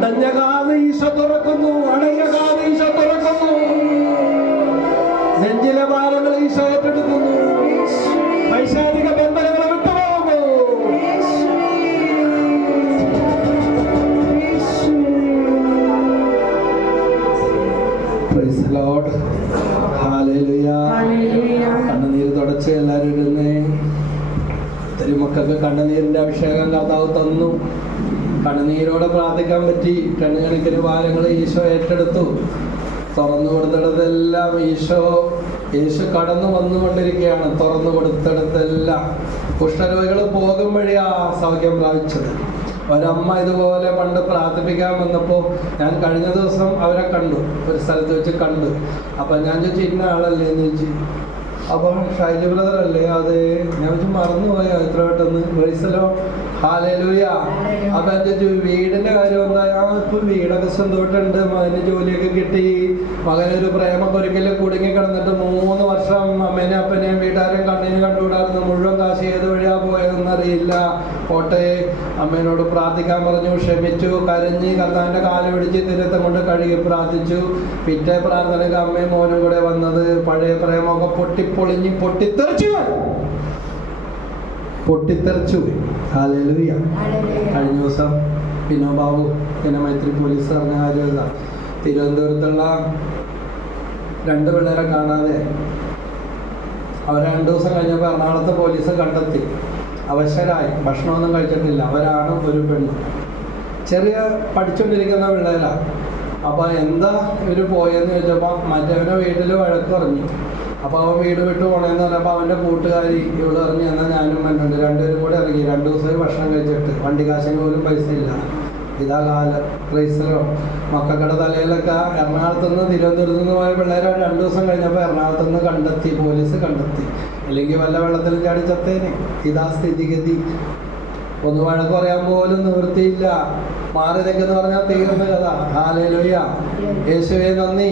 അടഞ്ഞ കാത് ഈശോ തുറക്കുന്നു, അടഞ്ഞ കാത് ഈശോ തുറക്കുന്നു. നെഞ്ചിലെ ഭാരങ്ങൾ ഈശോ ഏറ്റെടുക്കുന്നു. പൈശാചിക ബന്ധനങ്ങളെ വിട്ടുപോകുന്നു. Praise the lord. ഹല്ലേലൂയ. കണ്ണുനീര് തുടച്ച് എല്ലാവരും ഇടുന്നേ. ഒത്തിരി മക്കൾക്ക് കണ്ണുനീരിന്റെ അഭിഷേകം കർത്താവ് തന്നു. കണ്ണുനീരോടെ പ്രാർത്ഥിക്കാൻ പറ്റി. കണ്ണുകണക്കിന് ഭാരങ്ങൾ ഈശോ ഏറ്റെടുത്തു. തുറന്നു കൊടുത്തിടത്തെല്ലാം യേശു കടന്നു വന്നുകൊണ്ടിരിക്കുകയാണ്. തുറന്നു കൊടുത്തിടത്തെല്ലാം കുഷ്ഠരോഗികൾ പോകും വഴിയാ സൗഖ്യം പ്രാപിച്ചത്. ഒരമ്മ ഇതുപോലെ പണ്ട് പ്രാർത്ഥിപ്പിക്കാൻ വന്നപ്പോൾ ഞാൻ കഴിഞ്ഞ ദിവസം അവരെ കണ്ടു, ഒരു സ്ഥലത്ത് വെച്ച് കണ്ടു. അപ്പം ഞാൻ ചോദിച്ചു, ഇന്ന ആളല്ലേ എന്ന് ചോദിച്ചു. അപ്പം ഷൈജു ബ്രദർ അല്ലേ? അതെ. ഞാൻ വെച്ച് മറന്നുപോയാ ഇത്ര പെട്ടെന്ന്. പ്രൈസലോ. ഹല്ലേലൂയ. അപ്പൊ ഞാൻ ചോദിച്ചു, വീടിന്റെ കാര്യം എന്താ? ഇപ്പൊ വീടൊക്കെ സ്വന്തമായിട്ടുണ്ട്, മകന് ജോലിയൊക്കെ കിട്ടി, മകനൊരു പ്രേമൊക്കെ ഒരിക്കലും കുടുങ്ങി കിടന്നിട്ട് 3 വർഷം അമ്മേനെ അപ്പനെയും വീട്ടുകാരെയും കണ്ണിന് കണ്ടുകൂടായിരുന്നു. മുഴുവൻ കാശ് ഏത് വഴിയാ പോയതെന്നറിയില്ല. പോട്ടെ, അമ്മേനോട് പ്രാർത്ഥിക്കാൻ പറഞ്ഞു, ക്ഷമിച്ചു, കരഞ്ഞ് കർത്താവിന്റെ കാല് പിടിച്ച് തിരത്തം കൊണ്ട് കഴുകി പ്രാർത്ഥിച്ചു. പിറ്റേ പ്രാർത്ഥനയ്ക്ക് അമ്മയും മോനും കൂടെ വന്നത്. പഴയ പ്രേമൊക്കെ പൊട്ടിപ്പൊളിഞ്ഞ് പൊട്ടിത്തെറിച്ചു. ഹല്ലേലൂയ. കഴിഞ്ഞ ദിവസം പിന്നെ ബാബു പിന്നെ മൈത്രി പോലീസ് പറഞ്ഞ കാര്യം ഇതാ, തിരുവനന്തപുരത്തുള്ള 2 പിള്ളേരെ കാണാതെ അവർ 2 ദിവസം കഴിഞ്ഞപ്പോൾ എറണാകുളത്ത് പോലീസ് കണ്ടെത്തി. അവശരായി, ഭക്ഷണമൊന്നും കഴിച്ചിട്ടില്ല. അവരാണ് ഒരു പെണ്ണ്. ചെറിയ പഠിച്ചുകൊണ്ടിരിക്കുന്ന പിള്ളേരാണ്. അപ്പോൾ എന്താ ഇവർ പോയെന്ന് ചോദിച്ചപ്പോൾ മറ്റവനെ വീട്ടിൽ വഴക്ക് പറഞ്ഞു. അപ്പോൾ അവൻ വീട് വിട്ട് പോകണമെന്ന് പറഞ്ഞപ്പോൾ അവൻ്റെ കൂട്ടുകാരി ഇവിടെ ഇറങ്ങി. എന്നാൽ ഞാനും വന്നിട്ടുണ്ട്. 2 പേരും കൂടെ ഇറങ്ങി. 2 ദിവസമായി ഭക്ഷണം കഴിച്ചിട്ട് വണ്ടി കാശിന് പോലും പൈസ ഇല്ല. ഇതാ കാലം. പ്രൈസലോ. മക്കളുടെ തലയിലൊക്കെ എറണാകുളത്ത് നിന്ന് തിരുവനന്തപുരത്ത് നിന്ന് പോയ പിള്ളേരെ 2 ദിവസം കഴിഞ്ഞപ്പോൾ എറണാകുളത്ത് നിന്ന് കണ്ടെത്തി, പോലീസ് കണ്ടെത്തി. അല്ലെങ്കിൽ വല്ല വെള്ളത്തിലും ചാടി ചത്തേനെ. ഇതാ സ്ഥിതിഗതി. ഒന്ന് വഴക്ക് പറയാൻ പോലും നിവൃത്തിയില്ല. മാറി നിൽക്കെന്ന് പറഞ്ഞാൽ തീർന്ന കഥ. ഹല്ലേലൂയ. യേശുവേ നന്ദി.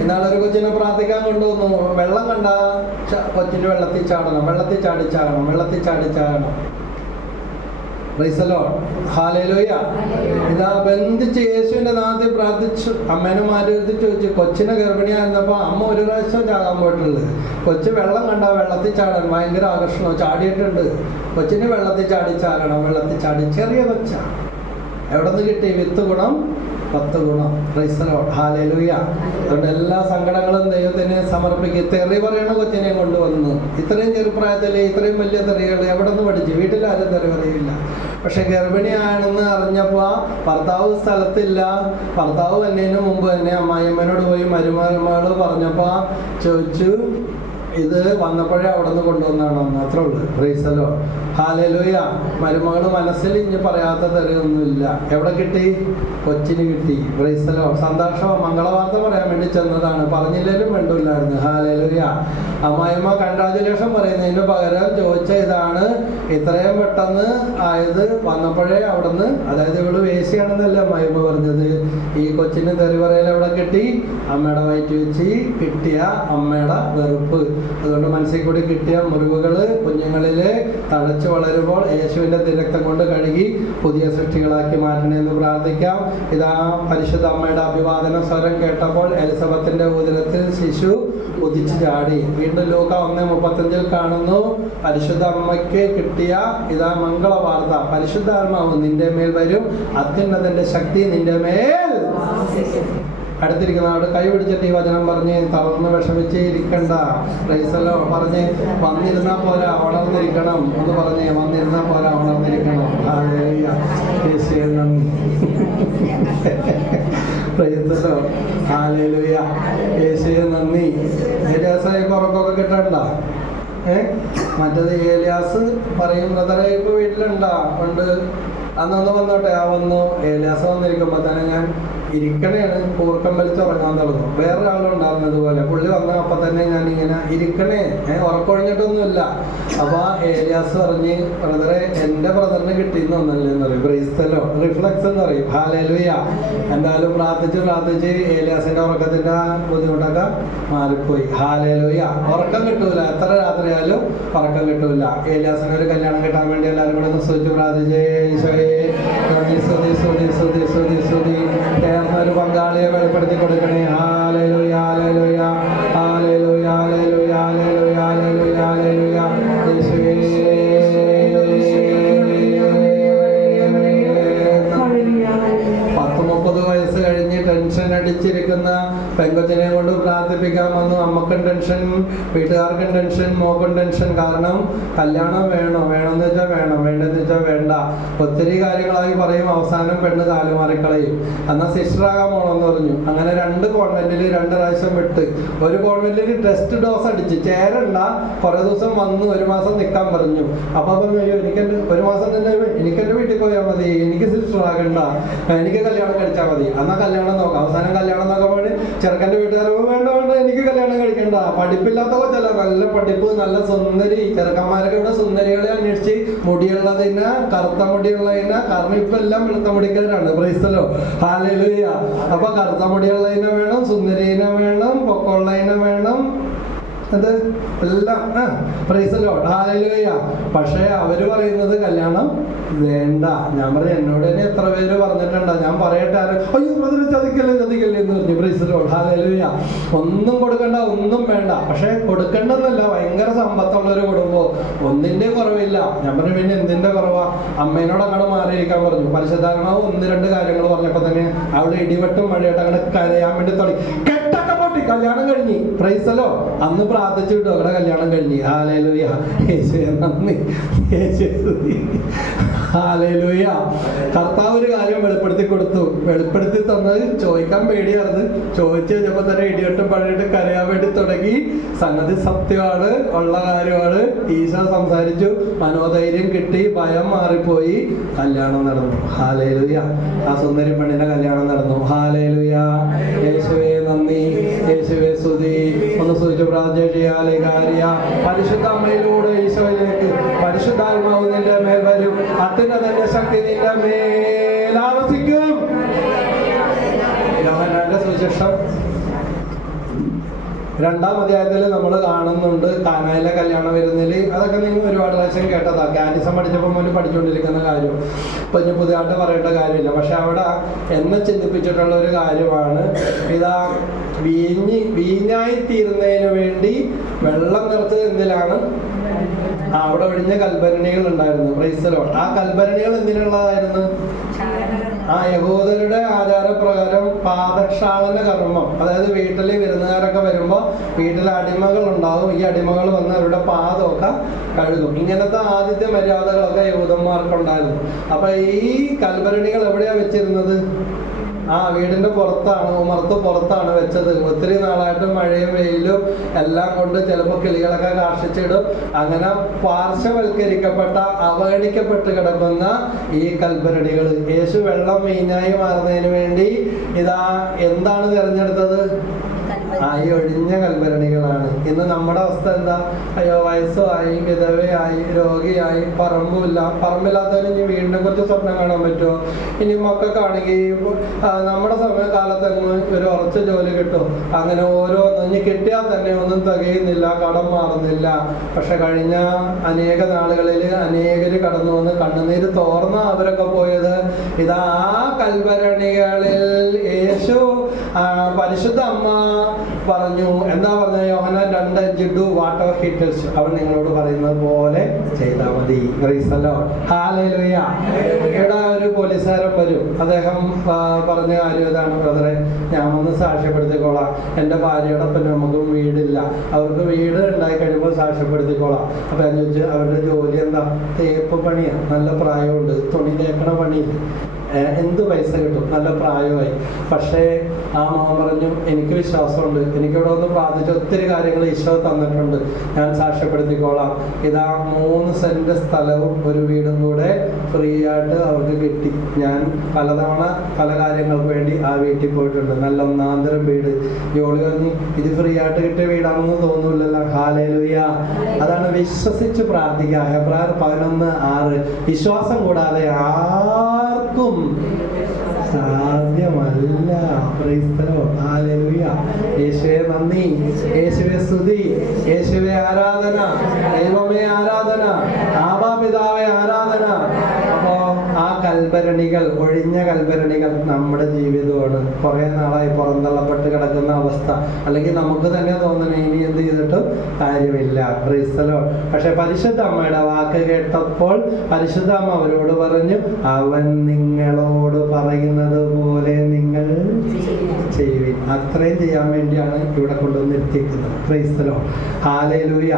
ഇന്നാളൊരു കൊച്ചിനെ പ്രാർത്ഥിക്കാൻ കൊണ്ടുവന്നു. വെള്ളം കണ്ട കൊച്ചിന് വെള്ളത്തിൽ ചാടണം, വെള്ളത്തിൽ ചാടിച്ചാകണം, വെള്ളത്തിൽ ചാടിച്ചാകണം. Praise the lord. ഹല്ലേലൂയ. ഇതാ ബന്ധിച്ച് യേശുവിന്റെ നാമത്തിൽ പ്രാർത്ഥിച്ചു. അമ്മേനും ആരോഗ്യത്തിൽ ചോദിച്ചു. കൊച്ചിനെ ഗർഭിണിയായിരുന്നപ്പോൾ അമ്മ ഒരു പ്രാവശ്യം ചാകാൻ പോയിട്ടുള്ളത്. കൊച്ചു വെള്ളം കണ്ട വെള്ളത്തിൽ ചാടാൻ ഭയങ്കര ആകർഷണോ, ചാടിയിട്ടുണ്ട്. കൊച്ചിന് വെള്ളത്തിൽ ചാടിച്ചാകണം, വെള്ളത്തിൽ ചാടി. ചെറിയ കൊച്ച. എവിടെ നിന്ന് കിട്ടി? 10 ഗുണം 10 ഗുണം. Price the lord. ഹല്ലേലൂയ. അതുകൊണ്ട് എല്ലാ സങ്കടങ്ങളും ദൈവത്തിന് സമർപ്പിക്കുക. തെറി പറയണ കൊച്ചിനെ കൊണ്ടുവന്നു. ഇത്രയും ചെറുപ്രായത്തിൽ ഇത്രയും വലിയ തെറികൾ എവിടെ നിന്ന് പഠിച്ചു? വീട്ടിലാരും തെറി പറയില്ല. പക്ഷെ ഗർഭിണിയാണെന്ന് അറിഞ്ഞപ്പോൾ ഭർത്താവ് സ്ഥലത്തില്ല. ഭർത്താവ് എന്നതിന് മുമ്പ് തന്നെ അമ്മായിയമ്മനോട് പോയി മരുമകൾ പറഞ്ഞപ്പോൾ ചോദിച്ചു, ഇത് വന്നപ്പോഴേ അവിടെ നിന്ന് കൊണ്ടുവന്നാണോ? അത്രേ ഉള്ളൂ. Price the lord. ഹല്ലേലൂയ. മരുമകൾ മനസ്സിൽ ഇനി പറയാത്ത തെറിയൊന്നുമില്ല. എവിടെ കിട്ടി? കൊച്ചിന് കിട്ടി. Price the Lord. സന്തോഷം. മംഗളവാർത്ത പറയാൻ വേണ്ടി ചെന്നതാണ്. പറഞ്ഞില്ലേലും വേണ്ടില്ലായിരുന്നു. ഹല്ലേലൂയ. അമ്മായിമ്മ കൺഗ്രാജുലേഷൻ പറയുന്നതിന് പകരം ചോദിച്ച ഇതാണ്, ഇത്രയും പെട്ടെന്ന് ആയത് വന്നപ്പോഴേ അവിടെ നിന്ന്, അതായത് ഇവള് വേശിയാണെന്നല്ല അമ്മായിമ്മ പറഞ്ഞത്. ഈ കൊച്ചിന് തെറി പറയൽ എവിടെ കിട്ടി? അമ്മയുടെ വയറ്റി വെച്ച് കിട്ടിയ അമ്മയുടെ വെറുപ്പ്. അതുകൊണ്ട് മനസ്സിൽ കൂടി കിട്ടിയ മുറിവുകൾ കുഞ്ഞുങ്ങളിൽ തഴച്ചു വളരുമ്പോൾ യേശുവിന്റെ തിരക്തം കൊണ്ട് കഴുകി പുതിയ സൃഷ്ടികളാക്കി മാറ്റണമെന്ന് പ്രാർത്ഥിക്കാം. ഇതാ പരിശുദ്ധ അമ്മയുടെ അഭിവാദന സ്വരം കേട്ടപ്പോൾ എലിസബത്തിന്റെ ഉദരത്തിൽ ശിശു ഉദിച്ചു ചാടി. വീണ്ടും ലൂക്ക 1:35 കാണുന്നു, പരിശുദ്ധ അമ്മയ്ക്ക് കിട്ടിയ ഇതാ മംഗളവാർത്ത. പരിശുദ്ധാത്മാവ് നിന്റെ മേൽ വരും, അത്യുന്നതന്റെ ശക്തി നിന്റെ മേൽ. അടുത്തിരിക്കുന്ന അവിടെ കൈ പിടിച്ചിട്ട് ഈ വചനം പറഞ്ഞ് തളർന്ന് വിഷമിച്ച് ഇരിക്കണ്ട. പ്രൈസല്ലോ പറഞ്ഞ് വന്നിരുന്നാ പോരാ, ഉണർന്നിരിക്കണം എന്ന് പറഞ്ഞ് വന്നിരുന്നാ പോരാ, ഉണർന്നിരിക്കണം. പ്രൈസല്ലോ. ഹല്ലേലൂയ. യേശുവേ നന്ദി. ഏലിയാസായി ഉറക്കമൊക്കെ കിട്ടണ്ട. മറ്റത് ഏലിയാസ് പറയും, ബ്രദറെ ഇപ്പൊ വീട്ടിലുണ്ടാ? ഉണ്ട്. അന്നൊന്ന് വന്നോട്ടെ. ആ വന്നു. ഏലിയാസ് വന്നിരിക്കുമ്പോ തന്നെ ഞാൻ ഇരിക്കണേണ്, കൂർക്കം വലിച്ച് ഉറങ്ങാൻ തുടങ്ങും. വേറൊരാളുണ്ടായിരുന്നു അതുപോലെ. പുള്ളി വന്ന അപ്പം തന്നെ ഞാൻ ഇങ്ങനെ ഇരിക്കണേ, ഉറക്കൊഴിഞ്ഞിട്ടൊന്നുമില്ല. അപ്പൊ ഏലിയാസ് പറഞ്ഞ്, ബ്രദറെ എൻ്റെ ബ്രദറിന് കിട്ടിയെന്ന് ഒന്നല്ലേ എന്ന് പറയും. ബ്രേസ്തലോ റിഫ്ലക്സ് എന്ന് പറയും. ഹല്ലേലൂയ. എന്തായാലും പ്രാർത്ഥിച്ച് ഏലിയാസിന്റെ ഉറക്കത്തിന്റെ ബുദ്ധിമുട്ടൊക്കെ മാറിപ്പോയി. ഹല്ലേലൂയ. ഉറക്കം കിട്ടൂല, എത്ര രാത്രിയായാലും ഉറക്കം കിട്ടൂല. ഏലിയാസിന് ഒരു കല്യാണം കിട്ടാൻ വേണ്ടി എല്ലാവരും കൂടെ ഒന്ന് സ്തുതിച്ച് പ്രാർത്ഥിച്ചേ. ഈശോയെ സ്തുതി സ്തുതി സ്തുതി സ്തുതി സ്തുതി. ടെൻഷൻ അടിച്ചിരിക്കുന്ന പെങ്കൊച്ചിനെ കൊണ്ട് പ്രാർത്ഥിപ്പിക്കാൻ വന്നു. അമ്മക്കും ടെൻഷൻ, വീട്ടുകാർക്കും ടെൻഷൻ, മോക്കും ടെൻഷൻ. കാരണം കല്യാണം വേണമെന്ന് വെച്ചാൽ വേണം, വേണ്ടെന്ന് വെച്ചാൽ വേണ്ട. ഒത്തിരി കാര്യങ്ങളായി പറയും. അവസാനം പെണ്ണ് കാലുമാറിക്കളയും. എന്നാൽ സിസ്റ്ററാകാൻ പോകണമെന്ന് പറഞ്ഞു. അങ്ങനെ 2 കോൺവെന്റിൽ 2 പ്രാവശ്യം വിട്ട്. ഒരു കോൺവെന്റിൽ ടെസ്റ്റ് ഡോസ് അടിച്ച് ചേരണ്ട, കുറെ ദിവസം വന്ന് 1 മാസം നിൽക്കാൻ പറഞ്ഞു. അപ്പൊ പറഞ്ഞു, അയ്യോ എനിക്കെന്റെ 1 മാസം തന്നെ എനിക്കെന്റെ വീട്ടിൽ പോയാൽ മതി, എനിക്ക് സിസ്റ്റർ ആകണ്ട, എനിക്ക് കല്യാണം കഴിച്ചാൽ മതി. എന്നാൽ കല്യാണം നോക്കാം. അവസാനം കല്യാണം നോക്കാൻ വേണ്ടി ചെറുക്കൻ്റെ വീട്ടുകാർ വേണ്ട എനിക്ക് കല്യാണം കഴിക്കണ്ട. പഠിപ്പില്ലാത്ത കൊച്ചല്ല, നല്ല പഠിപ്പ്, നല്ല സുന്ദരി. ചെറുക്കന്മാരൊക്കെ ഇവിടെ സുന്ദരികളെ അന്വേഷിച്ച് മുടിയുള്ളതിന്, കറുത്ത മുടിയുള്ളതിന്, കാരണം ഇപ്പൊ എല്ലാം വെളുത്ത മുടിക്കാരാണ്. പ്രൈസ്തലോ, ഹല്ലേലൂയ. അപ്പൊ കറുത്ത മുടിയുള്ളതിനെ വേണം, സുന്ദരീനെ വേണം, പൊക്കമുള്ളതിനെ വേണം, അത് എല്ലാം പ്രൈസലോ, ഹല്ലേലൂയ. പക്ഷെ അവര് പറയുന്നത് കല്യാണം വേണ്ട. ഞാൻ പറഞ്ഞു, എന്നോട് തന്നെ എത്ര പേര് പറഞ്ഞിട്ടുണ്ടോ, ഞാൻ പറയട്ടെ, അയ്യോ ബ്രദറെ ചതിക്കല്ലേ എന്ന് പറഞ്ഞു. പ്രൈസലോ, ഹല്ലേലൂയ. ഒന്നും കൊടുക്കണ്ട, ഒന്നും വേണ്ട. പക്ഷെ കൊടുക്കണ്ടെന്നല്ല, ഭയങ്കര സമ്പത്തുള്ളൊരു കുടുംബം, ഒന്നിന്റെ കുറവില്ല. ഞാൻ പറഞ്ഞു, പിന്നെ എന്തിന്റെ കുറവാ? അമ്മേനോട് അങ്ങോട്ട് മാറിയിരിക്കാൻ പറഞ്ഞു. പരിശുദ്ധാത്മാവ് 1-2 കാര്യങ്ങൾ പറഞ്ഞപ്പോ തന്നെ അവിടെ ഇടിവെട്ടും മഴയായിട്ട് അങ്ങനെ കരയാൻ വേണ്ടി തുടങ്ങി. കല്യാണം കഴിഞ്ഞ്. പ്രൈസലോ, അന്ന് പ്രാർത്ഥിച്ചു വിട്ടു, അവിടെ കല്യാണം കഴിഞ്ഞ്. ഹല്ലേലൂയ. യേശുവേ നന്ദി, യേശുവേ സ്തുതി. ഹല്ലേലൂയ. കർത്താവ് ഒരു കാര്യം വെളിപ്പെടുത്തി കൊടുത്തു. വെളിപ്പെടുത്തി തന്നത് ചോദിക്കാൻ പേടിയായിരുന്നു. ചോദിച്ചു കഴിഞ്ഞപ്പോ തന്നെ ഇടിവെട്ടും പഴയിട്ട് കരയാൻ വേണ്ടി തുടങ്ങി. സംഗതി സത്യമാണ്, ഉള്ള കാര്യമാണ്. ഈശോ സംസാരിച്ചു, മനോധൈര്യം കിട്ടി, ഭയം മാറിപ്പോയി, കല്യാണം നടന്നു. ഹല്ലേലൂയ. ആ സുന്ദരി പെണ്ണിന്റെ കല്യാണം നടന്നു. ഹല്ലേലൂയ. യേശുവേ നന്ദി, യേശുവേ സ്തുതി. ഒന്ന് സൂചിച്ചു പ്രാർത്ഥിക്കുക. പരിശുദ്ധ അമ്മയിലൂടെ ഈശോയിലേക്ക് പരിശുദ്ധാത്മാവ് നിന്റെ മേൽ വരും. അത്യുന്നതന്റെ ശക്തി നിന്റെ മേൽ ആവസിക്കും. യോഹന്നാന്റെ സുവിശേഷം 2-ാം അധ്യായത്തിൽ നമ്മൾ കാണുന്നുണ്ട് കാനായിലെ കല്യാണം വരുന്നതിൽ. അതൊക്കെ നിങ്ങൾ ഒരുപാട് പ്രാവശ്യം കേട്ടതാ. കാനിസം പഠിച്ചപ്പോൾ മുന്നിൽ പഠിച്ചുകൊണ്ടിരിക്കുന്ന കാര്യം ഇപ്പൊ ഇനി പുതിയതായിട്ട് പറയേണ്ട കാര്യമില്ല. പക്ഷെ അവിടെ എന്നെ ചിന്തിപ്പിച്ചിട്ടുള്ള ഒരു കാര്യമാണ്, ഇതാ വീഞ്ഞായി തീരുന്നതിന് വേണ്ടി വെള്ളം നിറച്ചത് എന്തിലാണ്? അവിടെ ഒഴിഞ്ഞ കൽഭരണികൾ ഉണ്ടായിരുന്നു. Praise lord. ആ കൽഭരണികൾ എന്തിനുള്ളതായിരുന്നു? യഹൂദരുടെ ആചാരപ്രകാരം പാദക്ഷാളന കർമ്മം. അതായത് വീട്ടിൽ വിരുന്നുകാരൊക്കെ വരുമ്പോൾ വീട്ടിൽ അടിമകൾ ഉണ്ടാകും. ഈ അടിമകൾ വന്ന് അവരുടെ പാദമൊക്കെ കഴുകും. ഇങ്ങനത്തെ ആദ്യത്തെ മര്യാദകളൊക്കെ യഹൂദന്മാർക്കുണ്ടായിരുന്നു. അപ്പൊ ഈ കൽഭരണികൾ എവിടെയാ വെച്ചിരുന്നത്? വീടിന്റെ പുറത്താണ്, ഉമർത്ത് പുറത്താണ് വെച്ചത്. ഒത്തിരി നാളായിട്ട് മഴയും വെയിലും എല്ലാം കൊണ്ട് ചിലപ്പോൾ കിളികളൊക്കെ കാർഷിച്ചിടും. അങ്ങനെ പാർശ്വവൽക്കരിക്കപ്പെട്ട, അവഗണിക്കപ്പെട്ട് കിടക്കുന്ന ഈ കൽഭരണികൾ യേശു വെള്ളം വീഞ്ഞായി മാറുന്നതിന് വേണ്ടി എന്താണ് തിരഞ്ഞെടുത്തത്? ഈ ഒഴിഞ്ഞ കൽഭരണികളാണ്. ഇന്ന് നമ്മുടെ അവസ്ഥ എന്താ? അയ്യോ വയസ്സുമായി, വിധവയായി, രോഗിയായി, പറമ്പില്ലാത്തവന് ഇനി വീടിനെ കുറിച്ച് സ്വപ്നം കാണാൻ പറ്റുമോ? ഇനി മക്കൾക്കാണെങ്കിൽ നമ്മുടെ സമയകാലത്തെങ്ങ് ഒരു ഉറച്ച ജോലി കിട്ടും. അങ്ങനെ ഓരോന്നും കിട്ടിയാൽ തന്നെ ഒന്നും തികയുന്നില്ല, കടം മാറുന്നില്ല. പക്ഷെ കഴിഞ്ഞ അനേക നാളുകളിൽ അനേകര് കടന്നു വന്ന് കണ്ണുനീര് തോർന്ന അവരൊക്കെ പോയത് കൽഭരണികളിൽ യേശു പരിശുദ്ധ അമ്മ പറഞ്ഞു. എന്താ പറഞ്ഞ? യോഹന്നാൻ 2:5 do what ever he tells U. അവൻ നിങ്ങളോട് പറയുന്നത് പോലെ ചെയ്താൽ മതി. Price the lord. ഹല്ലേലൂയ. ഇവിടെ ഒരു പോലീസുകാരൻ വരും. അദ്ദേഹം പറഞ്ഞ കാര്യം ഇതാണ്, ബ്രദറെ ഞാൻ ഒന്ന് സാക്ഷ്യപ്പെടുത്തിക്കോളാം. എൻ്റെ ഭാര്യയുടെ ഒപ്പം നമുക്കും വീടില്ല, അവർക്ക് വീട് ഉണ്ടായി കഴിയുമ്പോൾ സാക്ഷ്യപ്പെടുത്തിക്കോളാം. അപ്പൊ ഞാൻ ചോദിച്ചു, അവരുടെ ജോലി എന്താ? തേപ്പ് പണിയാണ്, നല്ല പ്രായമുണ്ട്, തുണി തേക്കണ പണിയില്ല, എന്ത് പൈസ കിട്ടും, നല്ല പ്രായമായി. പക്ഷേ ആ മോൻ പറഞ്ഞു, എനിക്ക് വിശ്വാസമുണ്ട്, എനിക്കിവിടെ ഒന്ന് പ്രാർത്ഥിച്ച് ഒത്തിരി കാര്യങ്ങൾ ഈശോ തന്നിട്ടുണ്ട്, ഞാൻ സാക്ഷ്യപ്പെടുത്തിക്കോളാം. 3 സെന്റ് സ്ഥലവും ഒരു വീടും കൂടെ ഫ്രീ ആയിട്ട് അവർക്ക് കിട്ടി. ഞാൻ പലതവണ പല കാര്യങ്ങൾക്ക് വേണ്ടി ആ വീട്ടിൽ പോയിട്ടുണ്ട്. നല്ല ഒന്നാന്തരം വീട്. ജോലി പറഞ്ഞു, ഇത് ഫ്രീ ആയിട്ട് കിട്ടിയ വീടാണെന്ന് തോന്നൂല്ലല്ലോ. ഹല്ലേലൂയ. അതാണ് വിശ്വസിച്ച് പ്രാർത്ഥിക്കുക. ഹെബ്രായർ 11:6. വിശ്വാസം കൂടാതെ ആർക്കും സാധ്യമല്ല. Price the lord. ഹല്ലേലൂയ. യേശുവേ നന്ദി, യേശുവേ സ്തുതി, യേശുവേ ആരാധന, ദൈവമേ ആരാധന, ആബാ പിതാവേ ആരാധന. അപ്പോ ആ കൽഭരണികൾ, ഒഴിഞ്ഞ കൽഭരണികൾ നമ്മുടെ ജീവിതമാണ്. കുറെ നാളായി പുറന്തള്ളപ്പെട്ട് കിടക്കുന്ന അവസ്ഥ, അല്ലെങ്കിൽ നമുക്ക് തന്നെ തോന്നണേ ഇനി എന്ത് ചെയ്തിട്ടും കാര്യമില്ല. Price the Lord. പക്ഷെ പരിശുദ്ധ അമ്മയുടെ വാക്ക് കേട്ടപ്പോൾ പരിശുദ്ധ അമ്മ അവരോട് പറഞ്ഞു, അവൻ നിങ്ങളോട് പറയുന്നത് പോലെ നിങ്ങൾ അത്രയും ചെയ്യാൻ വേണ്ടിയാണ് ഇവിടെ കൊണ്ടുവന്നിരുത്തിയിരിക്കുന്നത്. Praise the lord. ഹല്ലേലൂയ.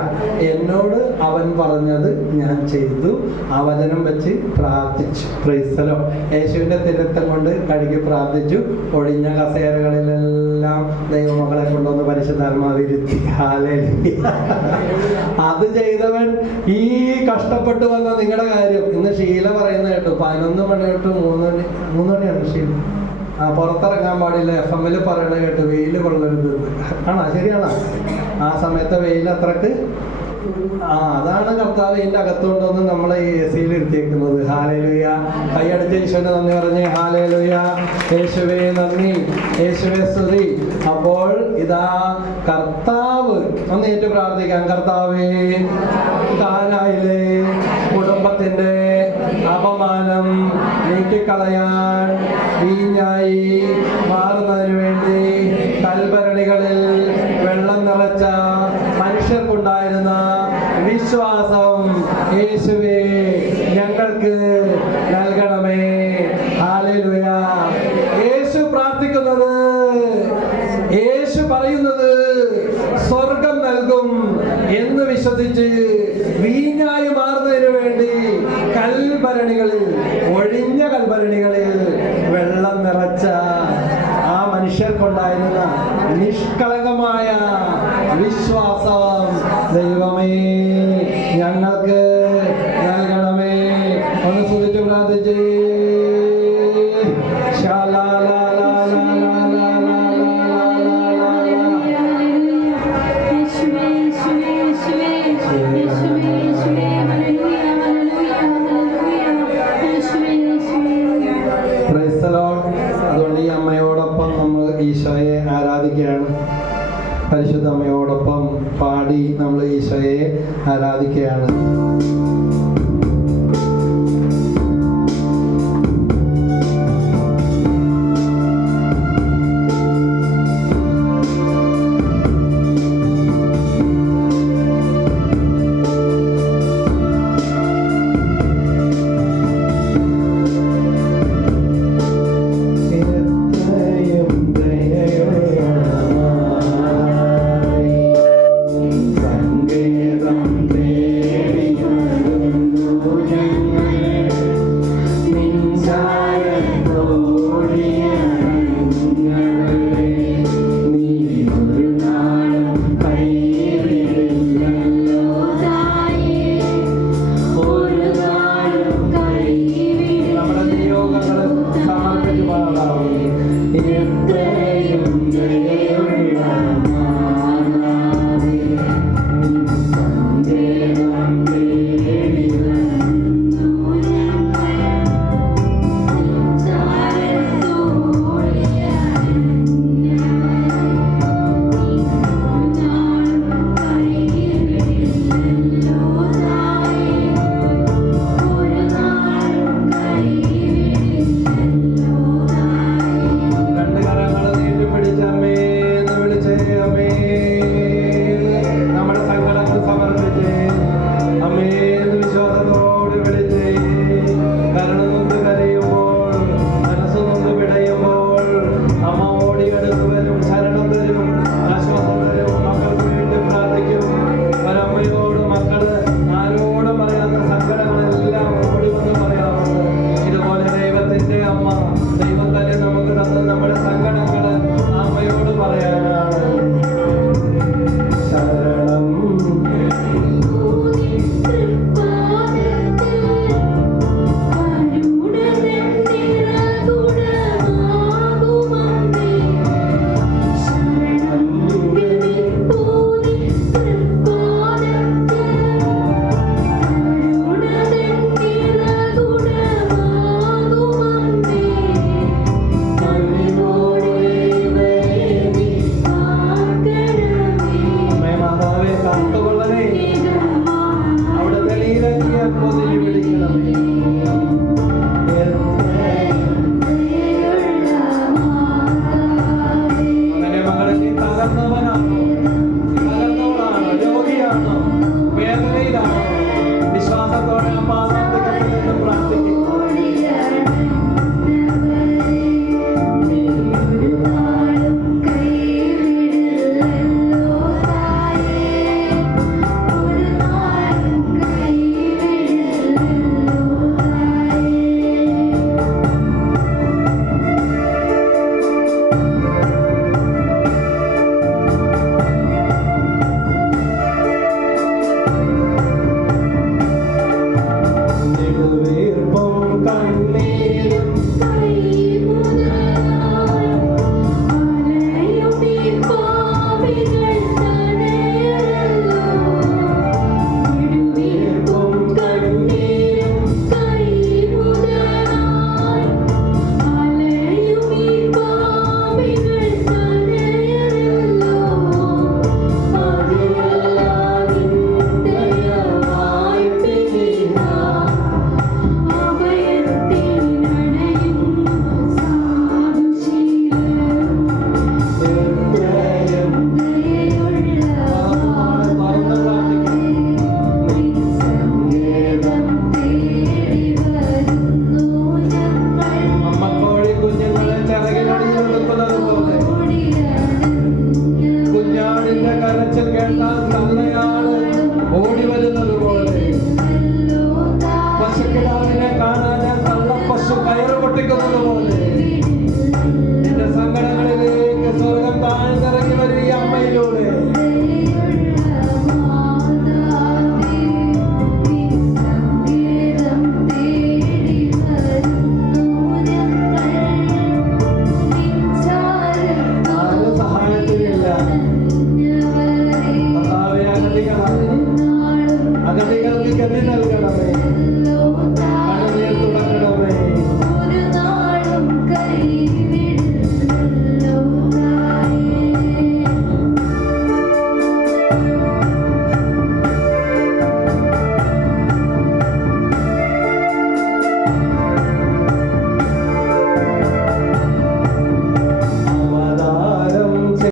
എന്നോട് അവൻ പറഞ്ഞത് ഞാൻ ചെയ്തു, ആ വചനം വെച്ച് പ്രാർത്ഥിച്ചു. Praise the lord. യേശുവിൻ്റെ തിരുരക്തം കൊണ്ട് കഴുകി പ്രാർത്ഥിച്ചു. ഒഴിഞ്ഞ കസേരകളിലെല്ലാം ദൈവമക്കളെ കൊണ്ടുവന്ന് പരിശുദ്ധാത്മാവിരുത്തി. ഹല്ലേലൂയ. അത് ചെയ്തവൻ ഈ കഷ്ടപ്പെട്ട് വന്ന നിങ്ങളുടെ കാര്യം ഇന്ന് ഷീല പറയുന്നത് കേട്ടു. 11 മണി തൊട്ട് 3 മണിയാണ് ഷീല. പുറത്തിറങ്ങാൻ പാടില്ല, FM-ൽ പറയണ കേട്ടു, വെയിൽ കൊള്ളരുത്. ആണോ? ശരിയാണോ? ആ സമയത്ത് വെയിൽ അത്രക്ക് അതാണ് കർത്താവ് ഇതിൻ്റെ അകത്തുകൊണ്ടൊന്ന് നമ്മളെ ഈ AC-യിൽ ഇരുത്തിയേക്കുന്നത്. ഹല്ലേലൂയ. കൈയടിച്ച യേശുവിനെ നന്ദി പറഞ്ഞേ. ഹല്ലേലൂയ. യേശുവേ നന്ദി, യേശുവേ സ്തുതി. അപ്പോൾ ഇതാ കർത്താവ് ഒന്ന് ഏറ്റു പ്രാർത്ഥിക്കാം. കർത്താവേ, കാനായിലെ കുടുംബത്തിന്റെ അപമാനം നീക്കിക്കളയാൻ വീഞ്ഞായി മാറുന്നതിന് വേണ്ടി കൽഭരണികളിൽ വെള്ളം നിറച്ച മനുഷ്യർക്കുണ്ടായിരുന്ന വിശ്വാസം യേശുവേ ഞങ്ങൾക്ക് നൽകണമേ. ഹല്ലേലൂയ. യേശു പ്രാർത്ഥിക്കുന്നത്, യേശു പറയുന്നത് സ്വർഗം നൽകും എന്ന് വിശ്വസിച്ച് വീഞ്ഞായി മാറുന്നതിന് വേണ്ടി കൽഭരണികളിൽ, ഒഴിഞ്ഞ കൽഭരണികളിൽ വെള്ളം നിറച്ച ആ മനുഷ്യർക്കുണ്ടായിരുന്ന നിഷ്കളങ്കമായ വിശ്വാസം ദൈവമേ ഞങ്ങൾക്ക് നൽകണമേ. ഒന്ന് സ്തുതിച്ച് പ്രാർത്ഥിച്ചേ. അതുകൊണ്ട് ഈ അമ്മയോടൊപ്പം നമ്മൾ ഈശോയെ ആരാധിക്കുകയാണ്. പരിശുദ്ധ അമ്മയോടൊപ്പം പാടി നമ്മൾ ഈശോയെ ആരാധിക്കുകയാണ്.